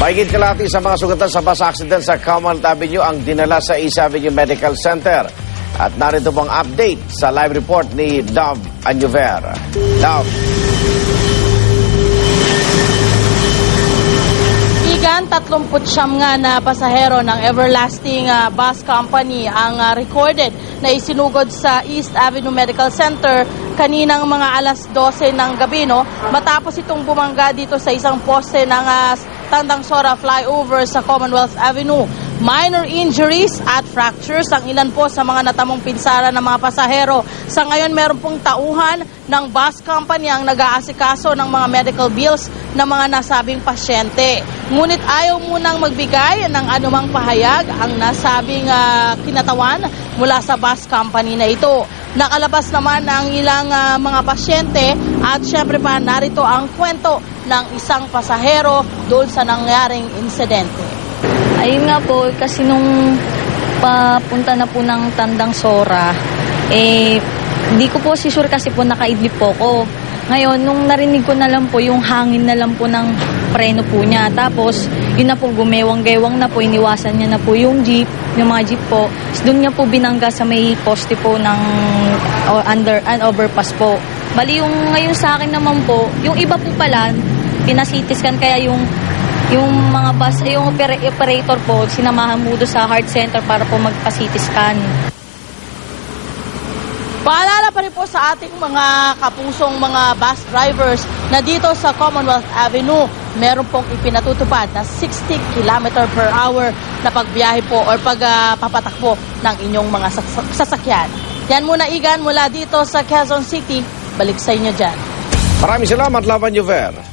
Mahigit kalahati sa mga sugatan sa bus accident sa Commonwealth Avenue ang dinala sa East Avenue Medical Center. At narito pong update sa live report ni Dove Anyover. Dove. Igan, 39 nga na pasahero ng Everlasting Bus Company ang recorded na isinugod sa East Avenue Medical Center kaninang mga alas 12 ng gabi, no? Matapos itong bumangga dito sa isang poste ng Tandang Sora flyover sa Commonwealth Avenue. Minor injuries at fractures ang ilan po sa mga natamong pinsara ng mga pasahero. Sa ngayon, meron pong tauhan ng bus company ang nag-aasikaso ng mga medical bills ng mga nasabing pasyente. Ngunit ayaw munang magbigay ng anumang pahayag ang nasabing kinatawan mula sa bus company na ito. Nakalabas naman ang ilang mga pasyente at syempre pa narito ang kwento ng isang pasahero doon sa nangyaring insidente. Ayun nga po, kasi nung papunta na po ng Tandang Sora, di ko po si sure kasi po nakaidlip po ko. Ngayon, nung narinig ko na lang po yung hangin na lang po ng preno po niya. Tapos, yun na po, gumewang-gewang na po, iniwasan niya na po yung jeep, yung mga jeep po. Doon niya po binangga sa may poste po ng under and overpass po. Bali, yung ngayon sa akin naman po, yung iba po pala, pinasitiskan kaya yung mga bus, yung operator po, sinamahan mo doon sa heart center para po magpa-CT scan. Paalala pa rin po sa ating mga kapusong mga bus drivers na dito sa Commonwealth Avenue, meron pong ipinatutupad na 60 km per hour na pagbiyahe po o pagpapatakbo ng inyong mga sasakyan. Yan muna, Igan, mula dito sa Quezon City. Balik sa inyo dyan. Maraming salamat, Dove Anyover.